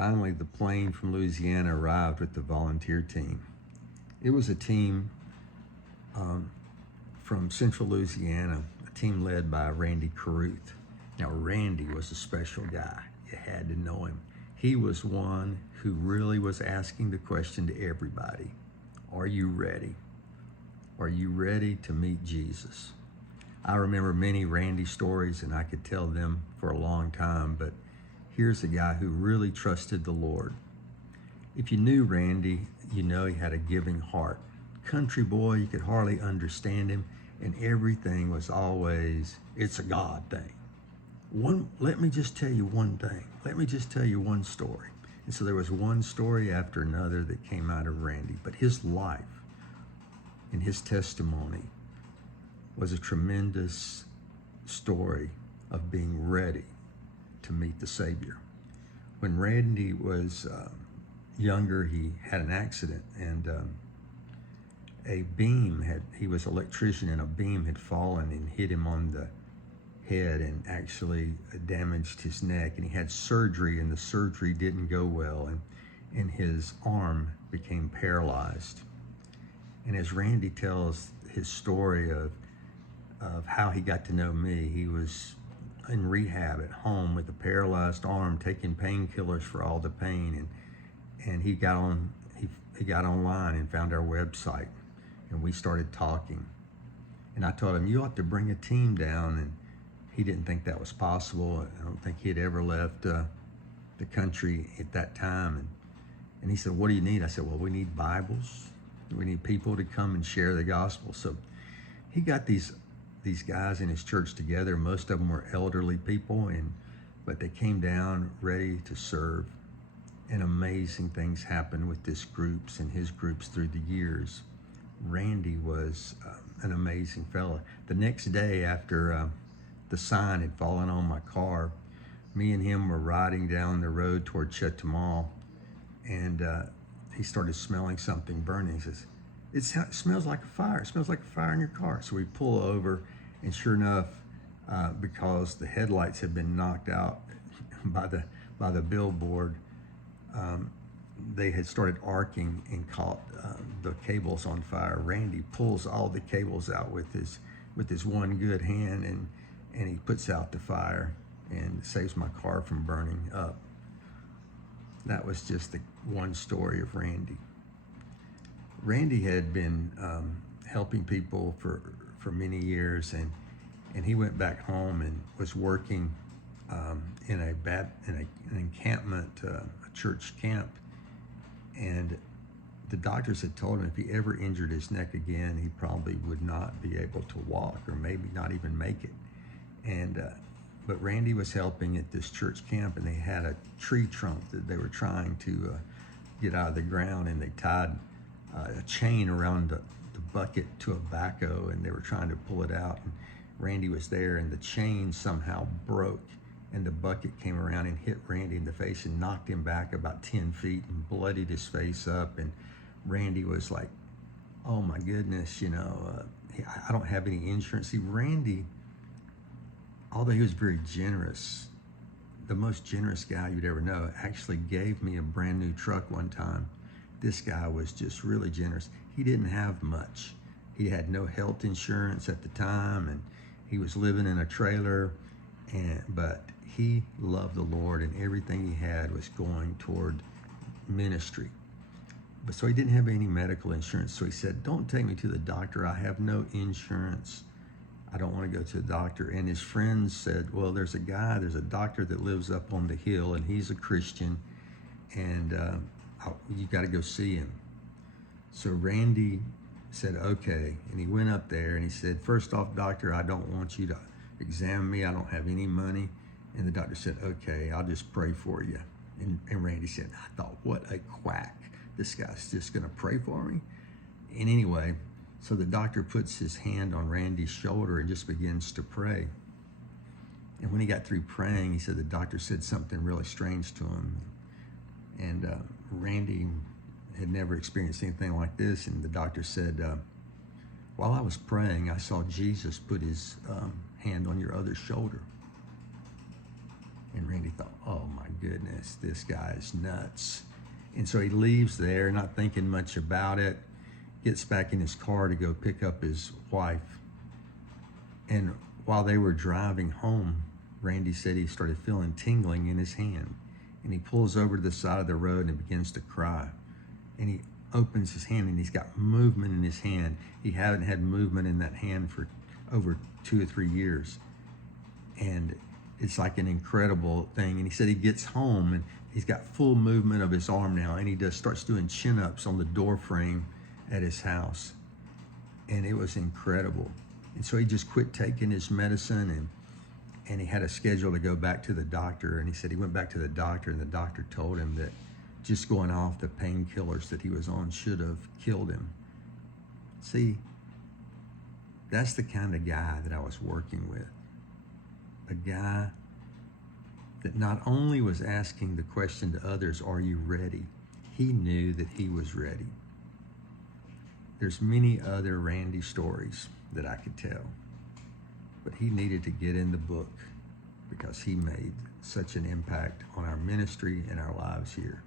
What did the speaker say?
Finally, the plane from Louisiana arrived with the volunteer team. It was a team from Central Louisiana, a team led by Randy Carruth. Now, Randy was a special guy. You had to know him. He was one who really was asking the question to everybody, are you ready? Are you ready to meet Jesus? I remember many Randy stories, and I could tell them for a long time, but here's a guy who really trusted the Lord. If you knew Randy, you know he had a giving heart. Country boy, you could hardly understand him, and everything was always, it's a God thing. Let me just tell you one thing. Let me just tell you one story. And so there was one story after another that came out of Randy, but his life and his testimony was a tremendous story of being ready to meet the Savior. When Randy was younger, he had an accident, and he was an electrician, and a beam had fallen and hit him on the head and actually damaged his neck, and he had surgery, and the surgery didn't go well, and his arm became paralyzed. And as Randy tells his story of how he got to know me, he was in rehab at home with a paralyzed arm, taking painkillers for all the pain, and he got online and found our website, and we started talking. And I told him, you ought to bring a team down, and he didn't think that was possible. I don't think he had ever left the country at that time. And he said, what do you need? I said, well, we need Bibles. We need people to come and share the gospel. So he got these guys in his church together. Most of them were elderly people, but they came down ready to serve. And amazing things happened with his groups through the years. Randy was an amazing fella. The next day, after the sign had fallen on my car, me and him were riding down the road toward Chetumal, and he started smelling something burning. He says, it smells like a fire. It smells like a fire in your car. So we pull over, and sure enough, because the headlights had been knocked out by the billboard, they had started arcing and caught the cables on fire. Randy pulls all the cables out with his one good hand, and he puts out the fire and saves my car from burning up. That was just the one story of Randy. Randy had been helping people for many years, and he went back home and was working in an encampment, a church camp, and the doctors had told him if he ever injured his neck again, he probably would not be able to walk, or maybe not even make it. But Randy was helping at this church camp, and they had a tree trunk that they were trying to get out of the ground, and they tied a chain around the bucket to a backhoe, and they were trying to pull it out. And Randy was there, and the chain somehow broke, and the bucket came around and hit Randy in the face and knocked him back about 10 feet and bloodied his face up. And Randy was like, oh my goodness, I don't have any insurance. See, Randy, although he was very generous, the most generous guy you'd ever know, actually gave me a brand new truck one time. This guy was just really generous. He didn't have much. He had no health insurance at the time, and he was living in a trailer, but he loved the Lord, and everything he had was going toward ministry. But so he didn't have any medical insurance. So he said, don't take me to the doctor. I have no insurance. I don't want to go to the doctor. And his friends said, well, there's a doctor that lives up on the hill, and he's a Christian, and you got to go see him. So Randy said, okay. And he went up there, and he said, first off, doctor, I don't want you to examine me. I don't have any money. And the doctor said, okay, I'll just pray for you. And Randy said, I thought, what a quack. This guy's just going to pray for me? And anyway, so the doctor puts his hand on Randy's shoulder and just begins to pray. And when he got through praying, he said the doctor said something really strange to him. And Randy had never experienced anything like this. And the doctor said, while I was praying, I saw Jesus put his hand on your other shoulder. And Randy thought, oh my goodness, this guy is nuts. And so he leaves there, not thinking much about it, gets back in his car to go pick up his wife. And while they were driving home, Randy said he started feeling tingling in his hand. And he pulls over to the side of the road and begins to cry. And he opens his hand and he's got movement in his hand. He hadn't had movement in that hand for over 2 or 3 years. And it's like an incredible thing. And he said he gets home and he's got full movement of his arm now. And he starts doing chin-ups on the door frame at his house. And it was incredible. And so he just quit taking his medicine and he had a schedule to go back to the doctor. And he said he went back to the doctor and the doctor told him that just going off the painkillers that he was on should have killed him. See, that's the kind of guy that I was working with. A guy that not only was asking the question to others, are you ready? He knew that he was ready. There's many other Randy stories that I could tell, but he needed to get in the book because he made such an impact on our ministry and our lives here.